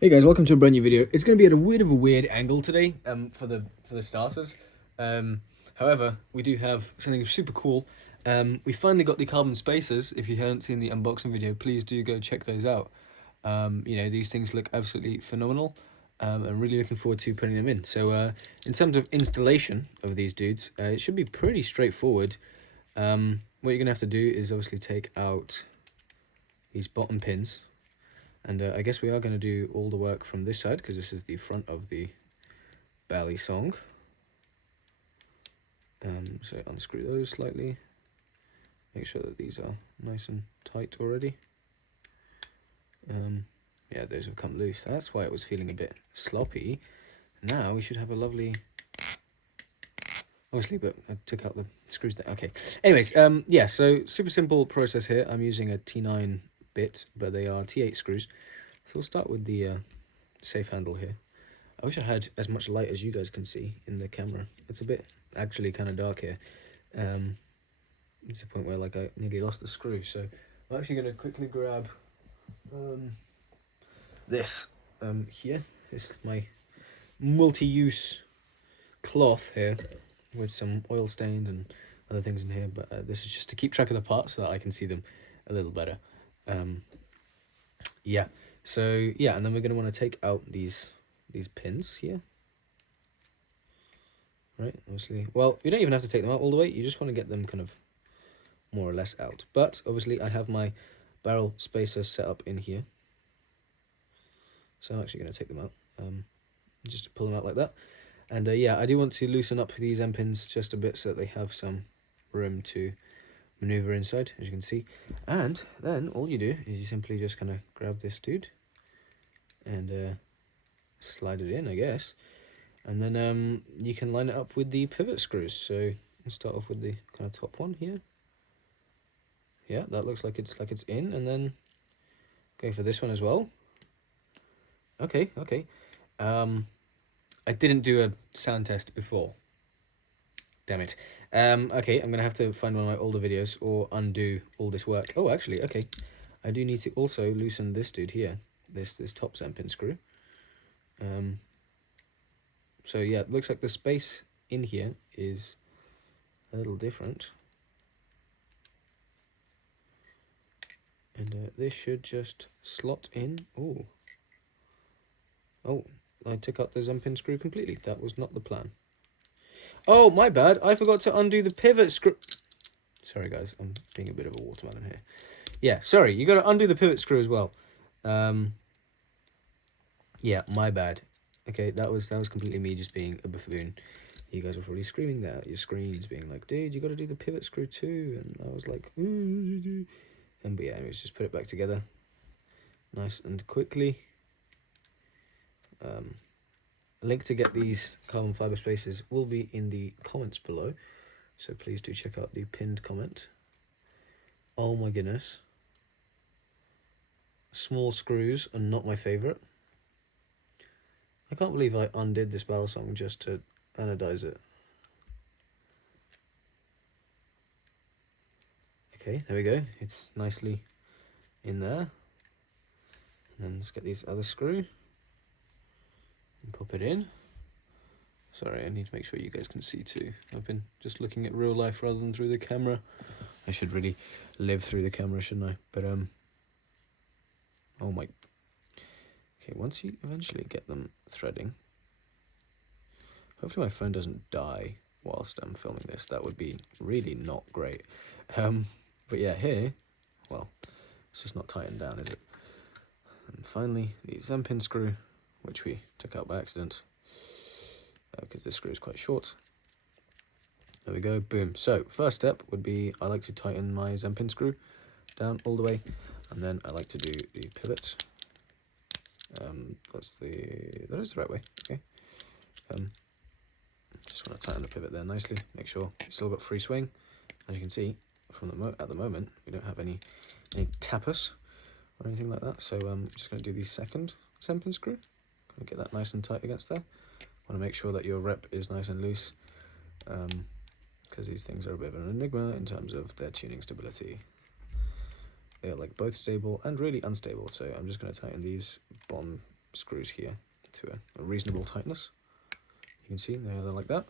Hey guys, welcome to a brand new video. It's going to be at a bit of a weird angle today, for the starters. However, we do have something super cool. We finally got the carbon spacers. If you haven't seen the unboxing video, please do go check those out. These things look absolutely phenomenal. I'm really looking forward to putting them in. So, in terms of installation of these dudes, it should be pretty straightforward. What you're going to have to do is obviously take out these bottom pins. And I guess we are going to do all the work from this side, because this is the front of the belly song. So unscrew those slightly. Make sure that these are nice and tight already. Yeah, those have come loose. That's why it was feeling a bit sloppy. Now we should have a lovely... Obviously, but I took out the screws there. Okay. Anyways, yeah, so super simple process here. I'm using a T9 bit, but they are T8 screws. So we'll start with the safe handle here. I wish I had as much light as you guys can see in the camera. It's a bit actually kind of dark here. It's a point where like I nearly lost the screw. So I'm actually going to quickly grab this here. It's my multi-use cloth here with some oil stains and other things in here. But this is just to keep track of the parts so that I can see them a little better. Yeah. So yeah, and then we're going to want to take out these pins here. Right, obviously. Well, you don't even have to take them out all the way. You just want to get them kind of more or less out. But obviously I have my barrel spacer set up in here. So I'm actually going to take them out. Just pull them out like that. And yeah, I do want to loosen up these end pins just a bit so that they have some room to maneuver inside, as you can see. And then all you do is you simply just kind of grab this dude and slide it in, I guess. And then you can line it up with the pivot screws. So let's start off with the kind of top one here. Yeah, that looks like it's in, and then go for this one as well. Okay. I didn't do a sound test before. Damn it. Okay, I'm gonna have to find one of my older videos or undo all this work. Oh, actually, okay. I do need to also loosen this dude here, this top end pin screw. So yeah, it looks like the space in here is a little different. And this should just slot in. Oh, I took out the end pin screw completely. That was not the plan. Oh, my bad. I forgot to undo the pivot screw. Sorry, guys. I'm being a bit of a watermelon here. Yeah, sorry. You got to undo the pivot screw as well. Yeah, my bad. Okay, that was completely me just being a buffoon. You guys were probably screaming that at your screens, being like, dude, you got to do the pivot screw too. And I was like, but yeah, anyways, just put it back together nice and quickly. Link to get these carbon fiber spacers will be in the comments below, so please do check out the pinned comment. Oh my goodness, small screws are not my favorite. I can't believe I undid this barrel song just to anodize it. Okay, there we go. It's nicely in there. And then let's get these other screw and pop it in. Sorry, I need to make sure you guys can see too. I've been just looking at real life rather than through the camera. I should really live through the camera, shouldn't I? But oh my. Okay, once you eventually get them threading, hopefully my phone doesn't die whilst I'm filming this. That would be really not great. But yeah, here, well, it's just not tightened down, is it? And finally, the end pin screw, which we took out by accident, because this screw is quite short. There we go, boom. So first step would be, I like to tighten my end pin screw down all the way, and then I like to do the pivot. That is the right way. Okay. Just want to tighten the pivot there nicely. Make sure you've still got free swing. As you can see, from at the moment, we don't have any tappers or anything like that. So I'm just going to do the second end pin screw. Going to get that nice and tight against there. Want to make sure that your rep is nice and loose, because these things are a bit of an enigma in terms of their tuning stability. They are like both stable and really unstable. So I'm just going to tighten these bottom screws here to a reasonable tightness. You can see they're like that.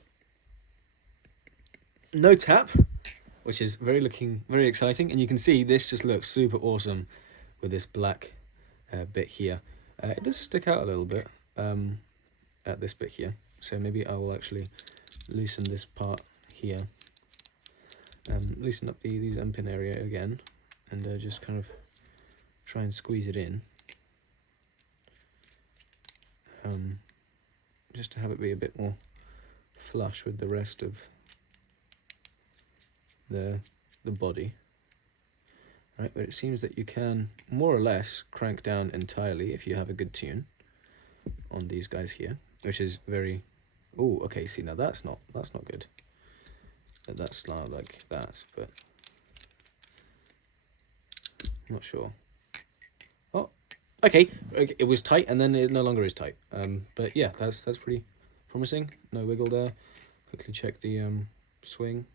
No tap, which is looking very exciting, and you can see this just looks super awesome with this black bit here. It does stick out a little bit at this bit here, so maybe I will actually loosen this part here, loosen up these end pin area again, and just kind of try and squeeze it in, just to have it be a bit more flush with the rest of the body. Right, but it seems that you can more or less crank down entirely if you have a good tune on these guys here, which is very... Oh, okay, see, now that's not good. That's not like that, but I'm not sure. Oh, okay, it was tight and then it no longer is tight. But yeah, that's pretty promising. No wiggle there. Quickly check the swing.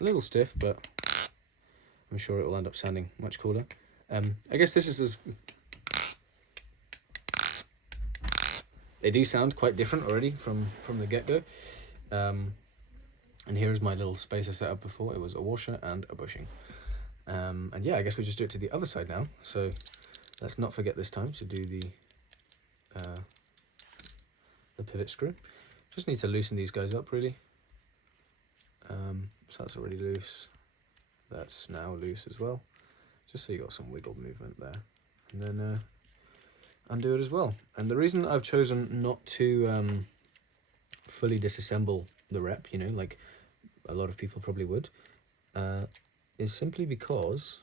A little stiff, but I'm sure it will end up sounding much cooler. I guess this is they do sound quite different already from the get-go. And here is my little spacer set up before. It was a washer and a bushing. And yeah, I guess we just do it to the other side now. So let's not forget this time to do the pivot screw. Just need to loosen these guys up really. So that's already loose. That's now loose as well, just so you got some wiggle movement there, and then undo it as well. And the reason I've chosen not to fully disassemble the rep, you know, like a lot of people probably would, is simply because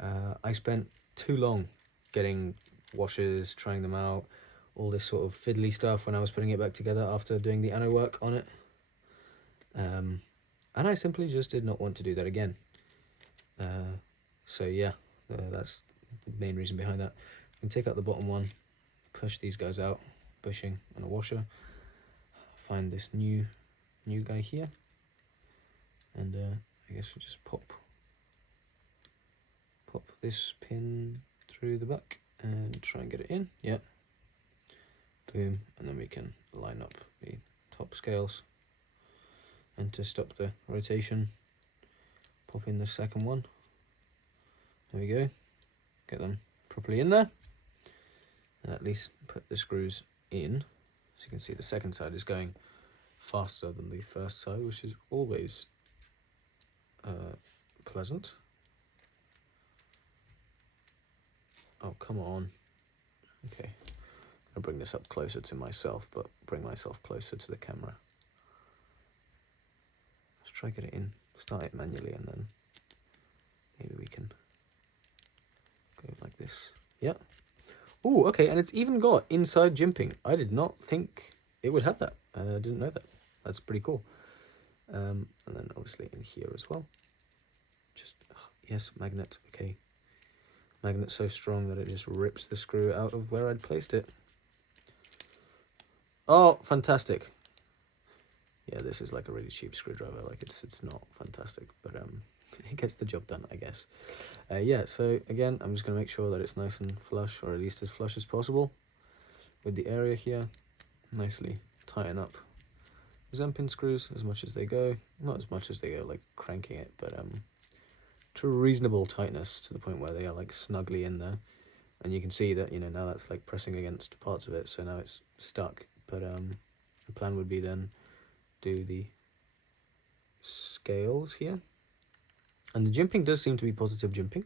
I spent too long getting washers, trying them out, all this sort of fiddly stuff when I was putting it back together after doing the anno work on it. And I simply just did not want to do that again. So yeah, that's the main reason behind that. We can take out the bottom one, push these guys out, bushing and a washer, find this new guy here, and I guess we just pop this pin through the back and try and get it in. Yeah, boom, and then we can line up the top scales. And to stop the rotation, pop in the second one. There we go. Get them properly in there. And at least put the screws in. So you can see the second side is going faster than the first side, which is always pleasant. Oh, come on. Okay. I'll bring this up closer to myself, but bring myself closer to the camera. Try get it in, start it manually, and then maybe we can go like this. Yeah. Oh, okay, and it's even got inside jimping. I did not think it would have that. I didn't know that. That's pretty cool. And then obviously in here as well. Just, yes, magnet, okay. Magnet so strong that it just rips the screw out of where I'd placed it. Oh, fantastic. Yeah, this is like a really cheap screwdriver. Like it's not fantastic, but it gets the job done, I guess. Yeah, so again, I'm just gonna make sure that it's nice and flush, or at least as flush as possible with the area here. Nicely tighten up the pin screws as much as they go. Not as much as they go, like cranking it, but to a reasonable tightness, to the point where they are like snugly in there. And you can see that, you know, now that's like pressing against parts of it, so now it's stuck. But the plan would be then do the scales here, and the jimping does seem to be positive jimping.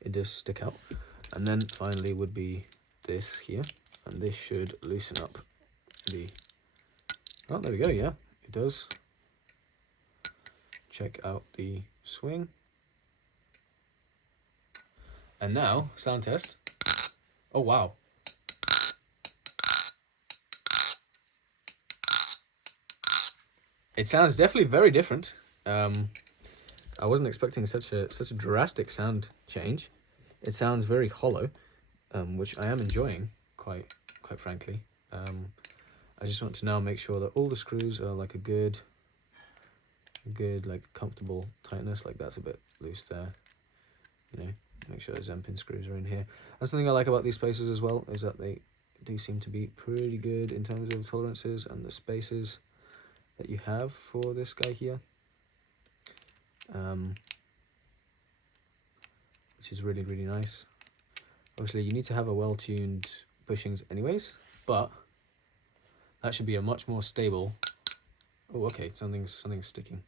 It does stick out. And then finally would be this here, and this should loosen up the... Oh, there we go. Yeah, it does. Check out the swing, and now sound test. Oh wow. It sounds definitely very different. I wasn't expecting such a drastic sound change. It sounds very hollow, which I am enjoying quite frankly. I just want to now make sure that all the screws are like a good like comfortable tightness. Like that's a bit loose there, you know. Make sure those end pin screws are in here. And something I like about these spacers as well is that they do seem to be pretty good in terms of tolerances and the spaces that you have for this guy here. Which is really, really nice. Obviously, you need to have a well-tuned bushings anyways, but that should be a much more stable... Oh, okay, something's sticking.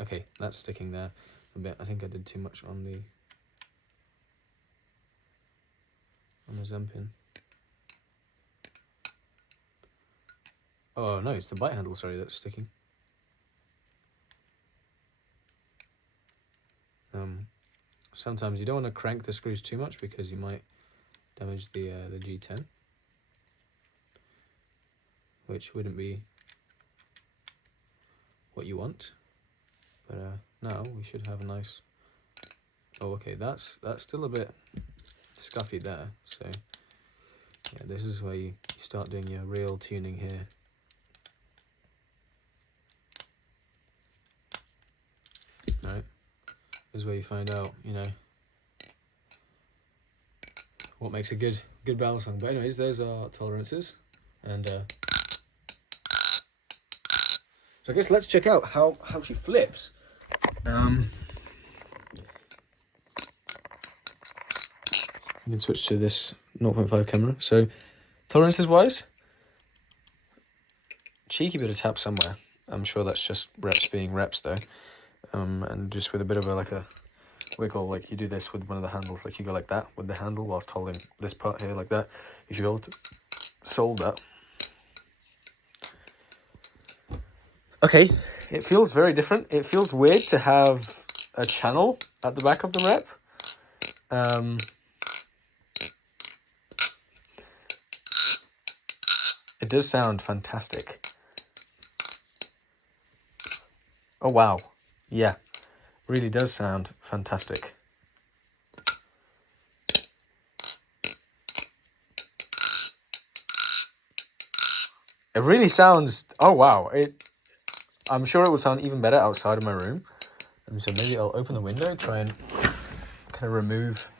Okay, that's sticking there a bit. I think I did too much on the Zen pin. Oh no, it's the bite handle, sorry, that's sticking. Sometimes you don't want to crank the screws too much because you might damage the G10, which wouldn't be what you want. But now we should have a nice... Oh, okay, that's still a bit scuffy there. So yeah, this is where you start doing your real tuning here. Right, this is where you find out, you know, what makes a good barrel song. But anyways, there's our tolerances, and so I guess let's check out how she flips. You can switch to this 0.5 camera. So tolerances wise, cheeky bit of tap somewhere. I'm sure that's just reps being reps though. And just with a bit of a wiggle, like you do this with one of the handles, like you go like that with the handle whilst holding this part here like that. You should be able to solve that. Okay, it feels very different. It feels weird to have a channel at the back of the rep. It does sound fantastic. Oh wow, yeah, really does sound fantastic. It really sounds, oh wow, I'm sure it will sound even better outside of my room. So maybe I'll open the window, try and kind of remove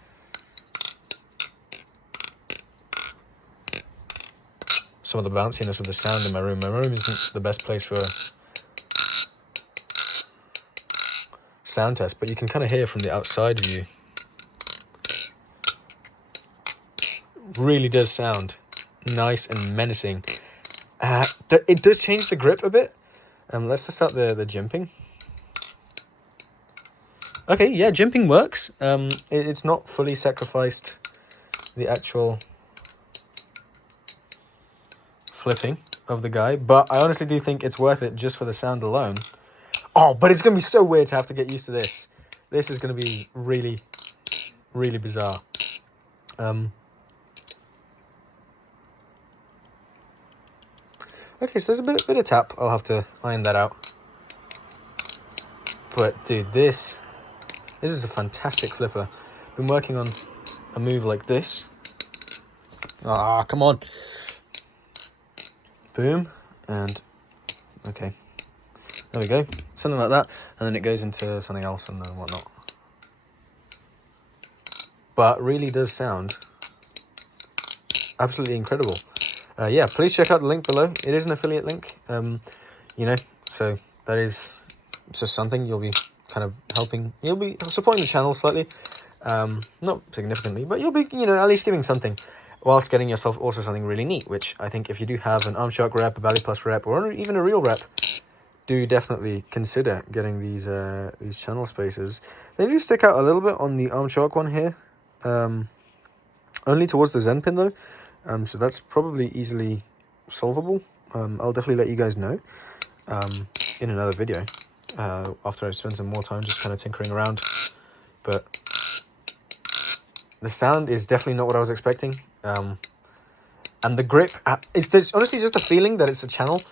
some of the bounciness of the sound in my room. My room isn't the best place for sound test, but you can kind of hear from the outside view. Really does sound nice and menacing. It does change the grip a bit. Let's test out the jimping. Okay, yeah, jimping works. It's not fully sacrificed the actual flipping of the guy, but I honestly do think it's worth it just for the sound alone. Oh, but it's going to be so weird to have to get used to this. This is going to be really, really bizarre. Okay, so there's a bit of tap. I'll have to iron that out. But dude, this is a fantastic flipper. Been working on a move like this. Ah, come on. Boom, and okay. There we go. Something like that, and then it goes into something else and whatnot. But really does sound absolutely incredible. Yeah, please check out the link below. It is an affiliate link, you know, so that is just something you'll be kind of helping. You'll be supporting the channel slightly, not significantly, but you'll be, you know, at least giving something whilst getting yourself also something really neat, which I think if you do have an arm shark rep, a belly plus rep, or even a real rep, do definitely consider getting these channel spacers. They do stick out a little bit on the arm shark one here, only towards the Zen pin though. So that's probably easily solvable. I'll definitely let you guys know in another video after I spend some more time just kind of tinkering around. But the sound is definitely not what I was expecting. And the grip, there's honestly just a feeling that it's a channel.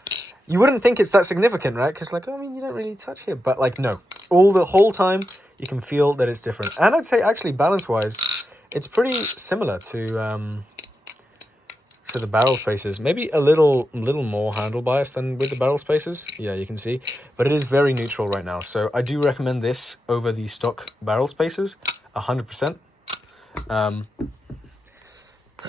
You wouldn't think it's that significant, right? Because like, I mean, you don't really touch here. But like, no. The whole time, you can feel that it's different. And I'd say actually balance-wise, it's pretty similar to the barrel spacers. Maybe a little more handle bias than with the barrel spacers. Yeah, you can see. But it is very neutral right now. So I do recommend this over the stock barrel spacers. 100%.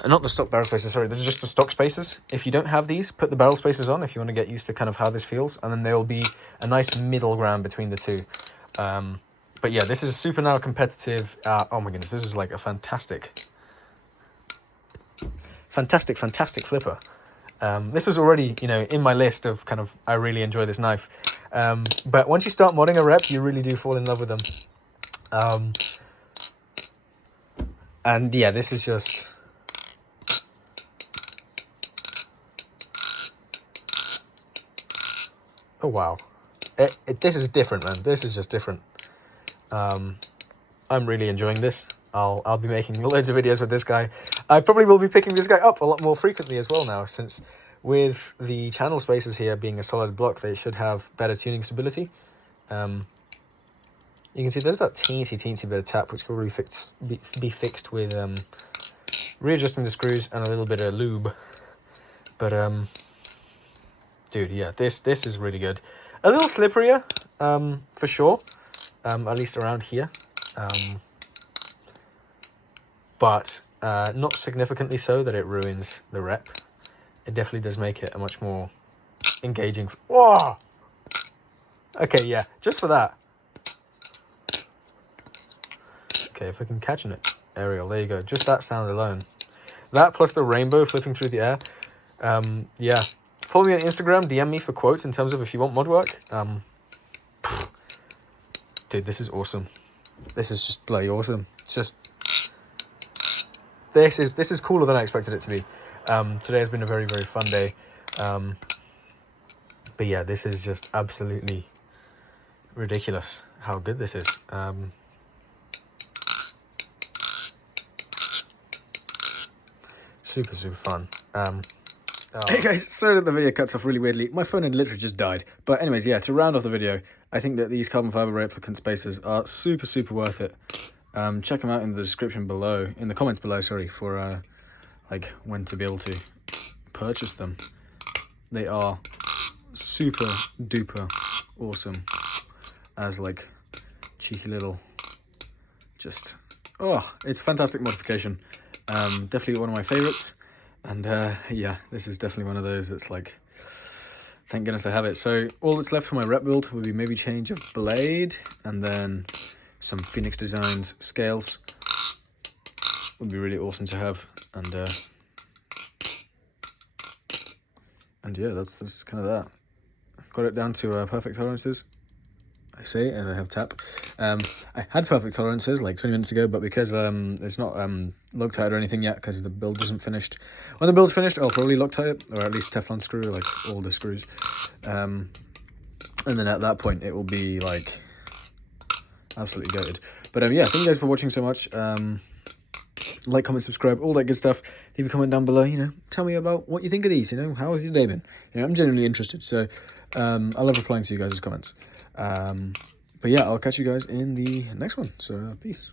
Not the stock barrel spacers, sorry, they're just the stock spacers. If you don't have these, put the barrel spacers on if you want to get used to kind of how this feels, and then there will be a nice middle ground between the two. But yeah, this is a super now competitive. Oh my goodness, this is like a fantastic flipper. This was already, you know, in my list of kind of, I really enjoy this knife. But once you start modding a rep, you really do fall in love with them. And yeah, this is just... Oh, wow. This is different, man. This is just different. I'm really enjoying this. I'll be making loads of videos with this guy. I probably will be picking this guy up a lot more frequently as well now, since with the channel spacers here being a solid block, they should have better tuning stability. You can see there's that teensy bit of tap, which will really be fixed with readjusting the screws and a little bit of lube. But dude, yeah, this is really good. A little slipperier, for sure, at least around here. But not significantly so that it ruins the rep. It definitely does make it a much more engaging... Whoa! Okay, yeah, just for that. Okay, if I can catch an aerial, there you go. Just that sound alone. That plus the rainbow flipping through the air. Yeah. Follow me on Instagram, DM me for quotes in terms of if you want mod work. Dude, this is awesome. This is just bloody awesome. It's just... This is cooler than I expected it to be. Today has been a very, very fun day. But yeah, this is just absolutely ridiculous how good this is. Super fun. Hey guys, sorry that the video cuts off really weirdly. My phone had literally just died. But anyways, yeah, to round off the video, I think that these carbon fiber replicant spacers are super worth it. Check them out in the description below, in the comments below, sorry, for like when to be able to purchase them. They are super duper awesome as like cheeky little, just, oh, it's a fantastic modification. Definitely one of my favorites. And yeah, this is definitely one of those that's like, thank goodness I have it. So all that's left for my rep build will be maybe change of blade and then some Phoenix Designs scales. Would be really awesome to have. And yeah, that's kind of that. Got it down to perfect tolerances. I say as I have tap. I had perfect tolerances like 20 minutes ago, but because it's not Loctite or anything yet, because the build isn't finished. When the build's finished, I'll probably Loctite it, or at least Teflon screw, like all the screws. And then at that point, it will be like absolutely goated. But yeah, thank you guys for watching so much. Like, comment, subscribe, all that good stuff. Leave a comment down below, you know, tell me about what you think of these, you know, how has your day been? You know, I'm genuinely interested, so I love replying to you guys' comments. But yeah, I'll catch you guys in the next one, so peace.